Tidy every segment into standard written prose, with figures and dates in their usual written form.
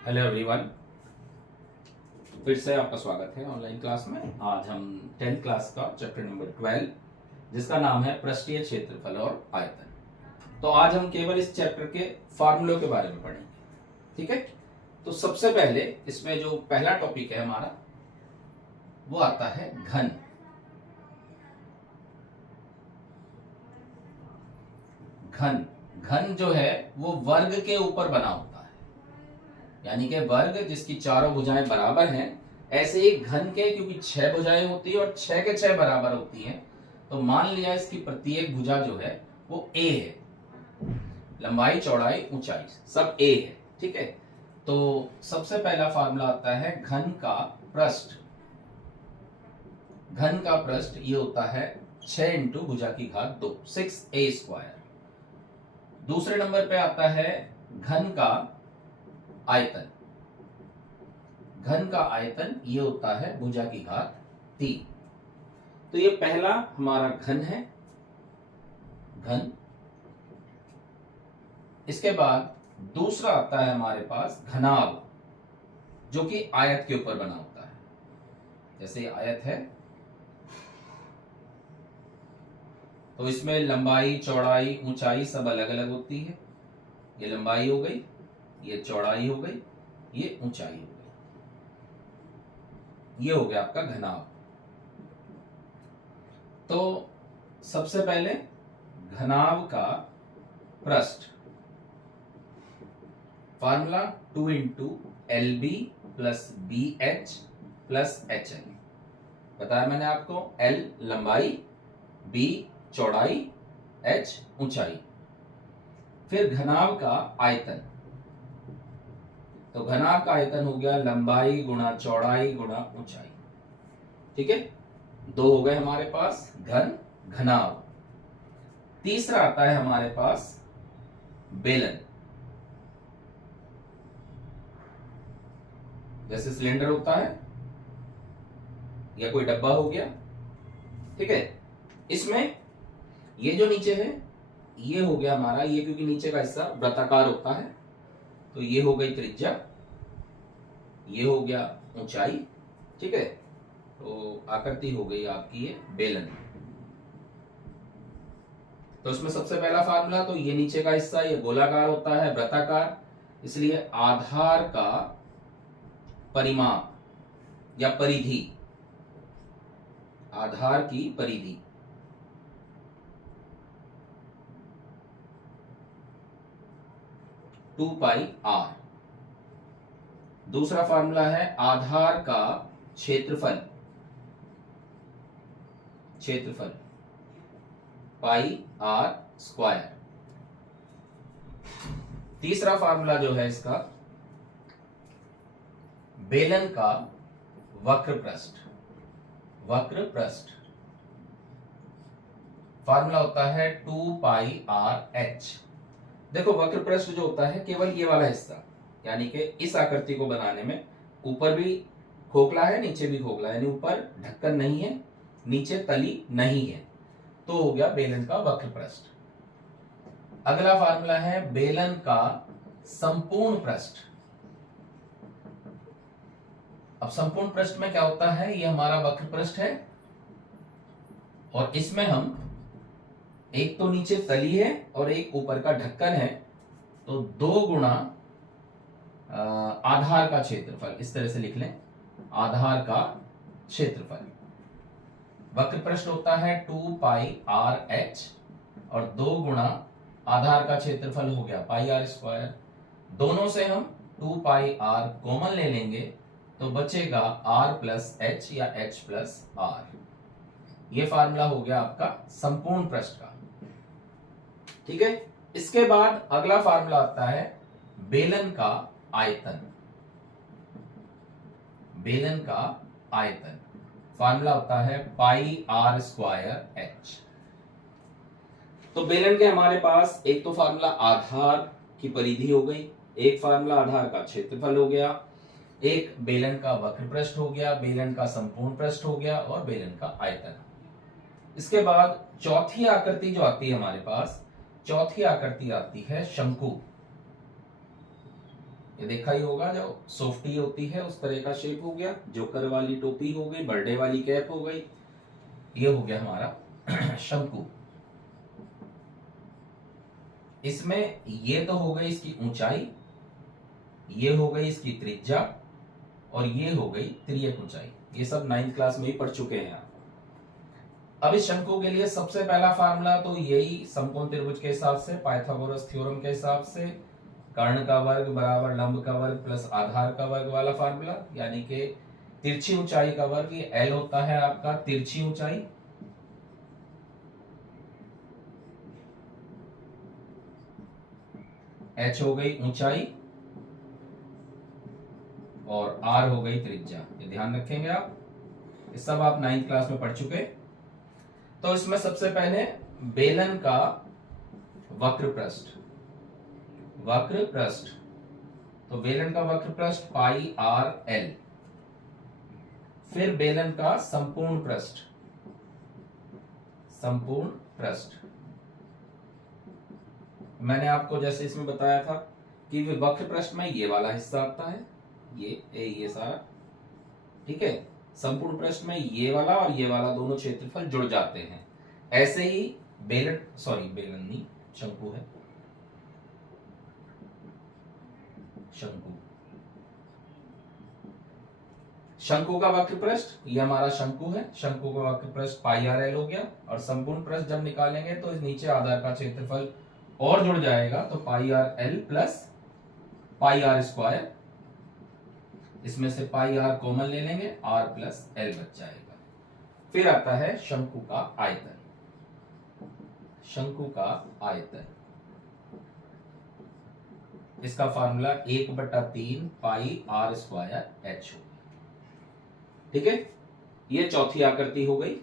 Hello everyone, फिर से आपका स्वागत है ऑनलाइन क्लास में। आज हम 10th क्लास का चैप्टर नंबर 12 जिसका नाम है पृष्ठीय क्षेत्रफल और आयतन। तो आज हम केवल इस चैप्टर के फार्मूलों के बारे में पढ़ेंगे। ठीक है, तो सबसे पहले इसमें जो पहला टॉपिक है हमारा वो आता है घन। घन घन जो है वो वर्ग के ऊपर बना होता है, यानी कि वर्ग जिसकी चारों भुजाएं बराबर हैं। ऐसे ही घन के क्योंकि 6 भुजाएं होती है और 6 के 6 बराबर होती हैं, तो मान लिया इसकी प्रत्येक भुजा जो है वो a है। लंबाई चौड़ाई ऊंचाई सब a है। ठीक है, तो सबसे पहला फार्मूला आता है घन का पृष्ठ। घन का पृष्ठ ये होता है 6 इंटू भुजा की घात 2, 6a²। दूसरे नंबर पे आता है घन का आयतन। घन का आयतन ये होता है भुजा की घात 3। तो ये पहला हमारा घन है, घन। इसके बाद दूसरा आता है हमारे पास घनाभ, जो कि आयत के ऊपर बना होता है। जैसे आयत है तो इसमें लंबाई चौड़ाई ऊंचाई सब अलग अलग होती है। ये लंबाई हो गई, ये चौड़ाई हो गई, ये ऊंचाई हो गई। ये हो गया आपका घनाभ। तो सबसे पहले घनाभ का पृष्ठ formula 2 into L B plus B H plus H L बताया मैंने आपको। एल लंबाई, बी चौड़ाई, एच ऊंचाई। फिर घनाभ का आयतन, तो घनाभ का आयतन हो गया लंबाई गुणा चौड़ाई गुणा ऊंचाई। ठीक है, 2 हो गए हमारे पास घन घनाभ। तीसरा आता है हमारे पास बेलन। जैसे सिलेंडर होता है या कोई डब्बा हो गया। ठीक है, इसमें ये जो नीचे है ये हो गया हमारा, ये क्योंकि नीचे का हिस्सा वृत्ताकार होता है तो ये हो गई त्रिज्या, ये हो गया ऊंचाई। ठीक है, तो आकृति हो गई आपकी ये बेलन। तो इसमें सबसे पहला फार्मूला, तो ये नीचे का हिस्सा ये गोलाकार होता है, वृत्ताकार, इसलिए आधार का परिमाप या परिधि, आधार की परिधि 2 पाई आर। दूसरा फार्मूला है आधार का क्षेत्रफल, क्षेत्रफल पाई आर स्क्वायर। तीसरा फार्मूला जो है इसका बेलन का वक्र पृष्ठ, वक्र पृष्ठ फार्मूला होता है 2 पाई आर एच। देखो वक्र पृष्ठ जो होता है केवल ये वाला हिस्सा, यानी कि इस आकृति को बनाने में ऊपर भी खोखला है नीचे भी खोखला है, यानी ऊपर ढक्कन नहीं है नीचे तली नहीं है, तो हो गया बेलन का वक्र पृष्ठ। अगला फार्मूला है बेलन का संपूर्ण पृष्ठ। अब संपूर्ण पृष्ठ में क्या होता है, ये हमारा वक्र पृष्ठ है और इसमें हम एक तो नीचे तली है और एक ऊपर का ढक्कन है, तो 2 गुणा आधार का क्षेत्रफल, इस तरह से लिख लें, आधार का क्षेत्रफल। वक्र पृष्ठ होता है 2 पाई आर एच और 2 गुणा आधार का क्षेत्रफल हो गया पाई आर स्क्वायर। दोनों से हम 2 पाई आर कॉमन ले लेंगे तो बचेगा आर प्लस एच या एच प्लस आर। ये फार्मूला हो गया आपका संपूर्ण पृष्ठ का। ठीक है, इसके बाद अगला फार्मूला आता है बेलन का आयतन। बेलन का आयतन फार्मूला होता है पाई आर स्क्वायर एच। तो बेलन के हमारे पास एक तो फार्मूला आधार की परिधि हो गई, एक फार्मूला आधार का क्षेत्रफल हो गया, एक बेलन का वक्र पृष्ठ हो गया, बेलन का संपूर्ण पृष्ठ हो गया और बेलन का आयतन। इसके बाद चौथी आकृति जो आती है हमारे पास, चौथी आकृति आती है शंकु। ये देखा ही होगा, जो सोफ्टी होती है उस तरह का शेप हो गया, जोकर वाली टोपी हो गई, बर्थडे वाली कैप हो गई, ये हो गया हमारा शंकु। इसमें ये तो हो गई इसकी ऊंचाई, ये हो गई इसकी त्रिज्या, और ये हो गई तिर्यक ऊंचाई। ये सब 9th क्लास में ही पढ़ चुके हैं आप। अब इस शंकु के लिए सबसे पहला फार्मूला तो यही समकोण त्रिभुज के हिसाब से, पाइथागोरस थ्योरम के हिसाब से, कर्ण का वर्ग बराबर लंब का वर्ग प्लस आधार का वर्ग वाला फार्मूला, यानी कि तिरछी ऊंचाई का वर्ग, ये एल होता है आपका तिरछी ऊंचाई, एच हो गई ऊंचाई, और आर हो गई त्रिज्या। ये ध्यान रखेंगे आप, ये सब आप 9th क्लास में पढ़ चुके। तो इसमें सबसे पहले बेलन का वक्र पृष्ठ, वक्र पृष्ठ, तो बेलन का वक्र पृष्ठ पाई आर एल। फिर बेलन का संपूर्ण पृष्ठ, संपूर्ण पृष्ठ, मैंने आपको जैसे इसमें बताया था कि वक्र पृष्ठ में ये वाला हिस्सा आता है, ये सारा, ठीक है। संपूर्ण पृष्ठ में ये वाला और ये वाला दोनों क्षेत्रफल जुड़ जाते हैं। ऐसे ही बेलन, सॉरी बेलन नहीं, शंकु है, शंकु, शंकु का वक्र पृष्ठ, ये हमारा शंकु है, शंकु का वक्र पृष्ठ पाई आर एल हो गया। और संपूर्ण पृष्ठ जब निकालेंगे तो इस नीचे आधार का क्षेत्रफल और जुड़ जाएगा, तो pi R L plus pi R square, इसमें से पाई आर कॉमन ले लेंगे, आर प्लस एल बच जाएगा। फिर आता है शंकु का आयतन, शंकु का आयतन, इसका formula 1/3 pi R square H हो, ठीक है। ये चौथी आकृति हो गई।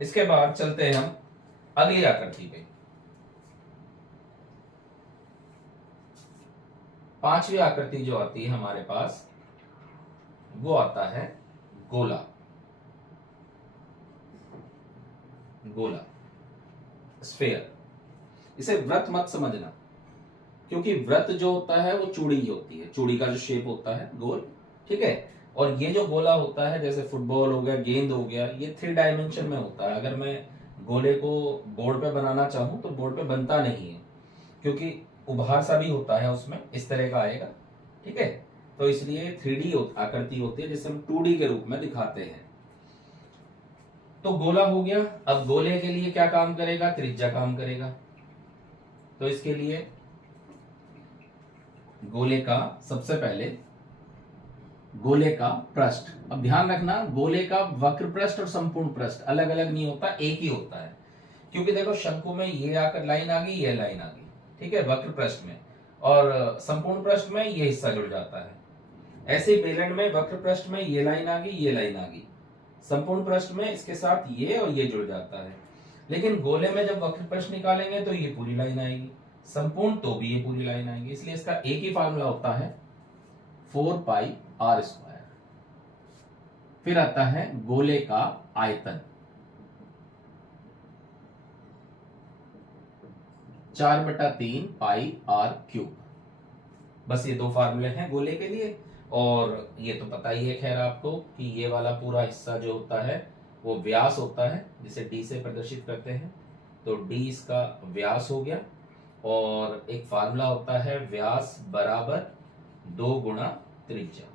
इसके बाद चलते हैं हम अगली आकृति पे। पांचवी आकृति जो आती है हमारे पास, वो आता है गोला, गोला, स्फेयर। इसे व्रत मत समझना, क्योंकि व्रत जो होता है वो चूड़ी ही होती है, चूड़ी का जो शेप होता है गोल, ठीक है। और ये जो गोला होता है, जैसे फुटबॉल हो गया, गेंद हो गया, ये 3 डायमेंशन में होता है। अगर मैं गोले को बोर्ड पे बनाना चाहूं तो बोर्ड पे बनता नहीं है, क्योंकि उभार सा भी होता है उसमें, इस तरह का आएगा, ठीक है। तो इसलिए 3D आकृति होती है, जिसे हम 2D के रूप में दिखाते हैं। तो गोला हो गया। अब गोले के लिए क्या काम करेगा, त्रिज्या काम करेगा। तो इसके लिए गोले का सबसे पहले गोले का पृष्ठ, अब ध्यान रखना गोले का वक्र पृष्ठ और संपूर्ण पृष्ठ अलग अलग नहीं होता, एक ही होता है। क्योंकि देखो शंकु में ये आकर लाइन आ गई, ये लाइन आ गई, ठीक है, वक्र पृष्ठ में, और संपूर्ण पृष्ठ में ये हिस्सा जुड़ जाता है। ऐसे बेलन में वक्र पृष्ठ में ये लाइन आ गई, ये लाइन आ गई, संपूर्ण पृष्ठ में इसके साथ ये और ये जुड़ जाता है। लेकिन गोले में जब वक्र पृष्ठ निकालेंगे तो ये पूरी लाइन आएगी, संपूर्ण तो भी ये पूरी लाइन आएगी। इसलिए इसका एक ही फार्मूला होता है 4 पाई आर स्क्वायर। फिर आता है गोले का आयतन, 4/3 पाई आर क्यूब। बस ये 2 फार्मूले हैं गोले के लिए। और ये तो पता ही है खैर आपको कि ये वाला पूरा हिस्सा जो होता है वो व्यास होता है, जिसे डी से प्रदर्शित करते हैं। तो डी इसका व्यास हो गया। और एक फार्मूला होता है व्यास बराबर 2 गुणा त्रिज्या।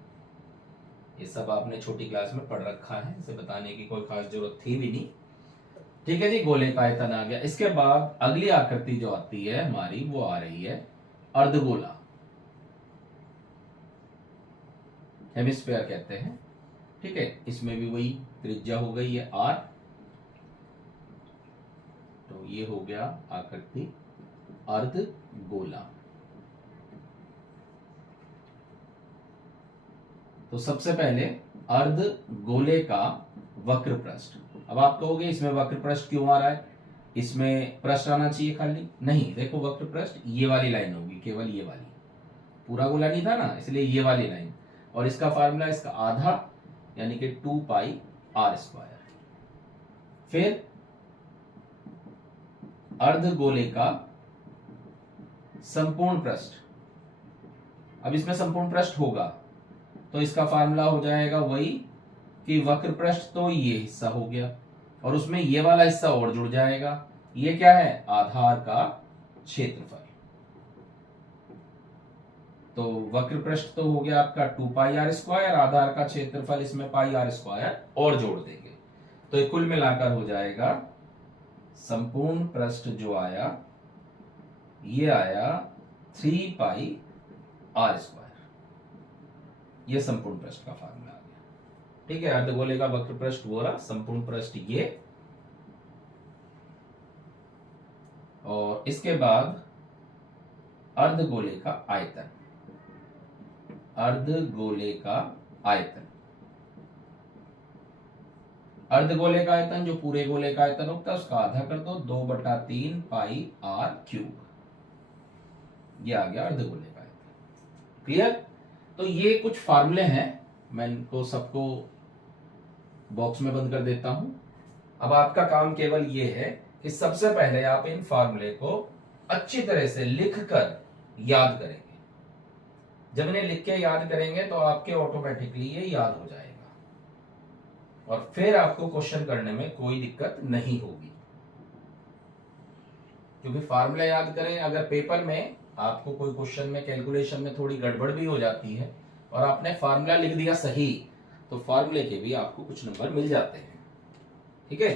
ये सब आपने छोटी क्लास में पढ़ रखा है, इसे बताने की कोई खास जरूरत थी भी नहीं, ठीक है जी। गोले का आयतन आ गया। इसके बाद अगली आकृति जो आती है हमारी, वो आ रही है अर्धगोला, हेमिस्फेयर कहते हैं, ठीक है। इसमें भी वही त्रिज्या हो गई है आर। तो ये हो गया आकृति अर्धगोला। तो सबसे पहले अर्धगोले का वक्र पृष्ठ। अब आप कहोगे इसमें वक्र पृष्ठ क्यों आ रहा है, इसमें पृष्ठ आना चाहिए खाली, नहीं, देखो वक्र पृष्ठ ये वाली लाइन होगी, केवल ये वाली, पूरा गोला नहीं था ना, इसलिए ये वाली लाइन। और इसका फार्मूला इसका आधा, यानी कि 2 पाई आर स्क्वायर। फिर अर्धगोले का संपूर्ण पृष्ठ, अब इसमें संपूर्ण पृष्ठ होगा तो इसका फार्मूला हो जाएगा वही कि वक्र पृष्ठ तो ये हिस्सा हो गया और उसमें ये वाला हिस्सा और जुड़ जाएगा। ये क्या है? आधार का क्षेत्रफल। तो वक्र पृष्ठ तो हो गया आपका 2 पाई आर स्क्वायर, आधार का क्षेत्रफल इसमें पाई आर स्क्वायर और जोड़ देंगे तो ये कुल मिलाकर हो जाएगा संपूर्ण पृष्ठ जो आया ये आया 3 पाई आर स्क्वायर। ये संपूर्ण पृष्ठ का फार्मूला आ गया। ठीक है, अर्धगोले का वक्र पृष्ठ वो रहा, संपूर्ण पृष्ठ ये। और इसके बाद अर्धगोले का आयतन। अर्धगोले का आयतन, अर्धगोले का आयतन जो पूरे गोले का आयतन होता है उसका आधा कर दो, 2/3 पाई आर क्यूब। ये आ गया अर्धगोले का आयतन। क्लियर? तो ये कुछ फार्मूले हैं, मैं इनको सबको बॉक्स में बंद कर देता हूं। अब आपका काम केवल ये है कि सबसे पहले आप इन फार्मूले को अच्छी तरह से लिखकर याद करेंगे। जब इन्हें लिख के याद करेंगे तो आपके ऑटोमेटिकली ये याद हो जाएगा और फिर आपको क्वेश्चन करने में कोई दिक्कत नहीं होगी। क्योंकि फार्मूला याद करें, अगर पेपर में आपको कोई क्वेश्चन में कैलकुलेशन में थोड़ी गड़बड़ भी हो जाती है और आपने फार्मूला लिख दिया सही तो फार्मूले के भी आपको कुछ नंबर मिल जाते हैं। ठीक है,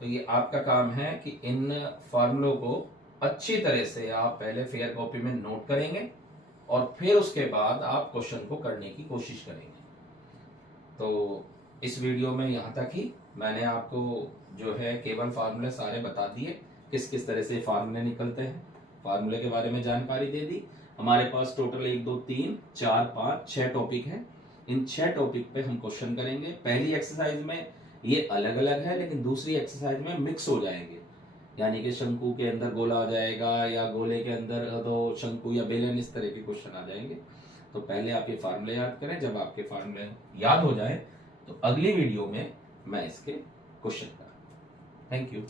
तो ये आपका काम है कि इन फार्मूलों को अच्छी तरह से आप पहले फेयर कॉपी में नोट करेंगे और फिर उसके बाद आप क्वेश्चन को करने की कोशिश करेंगे। तो इस वीडियो में यहाँ तक ही। मैंने आपको जो है केवल फार्मूले सारे बता दिए, किस किस तरह से फार्मूले निकलते हैं, फार्मूले के बारे में जानकारी दे दी। हमारे पास टोटल 1 2 3 4 5 6 टॉपिक हैं। इन 6 टॉपिक पे हम क्वेश्चन करेंगे। पहली एक्सरसाइज में ये अलग अलग है लेकिन दूसरी एक्सरसाइज में मिक्स हो जाएंगे, यानी कि शंकु के अंदर गोला आ जाएगा या गोले के अंदर तो शंकु या बेलन, इस तरह के क्वेश्चन आ जाएंगे। तो पहले आप ये फार्मूले याद करें। जब आपके फार्मूले याद हो जाए तो अगली वीडियो में मैं इसके क्वेश्चन करूंगा। Thank you.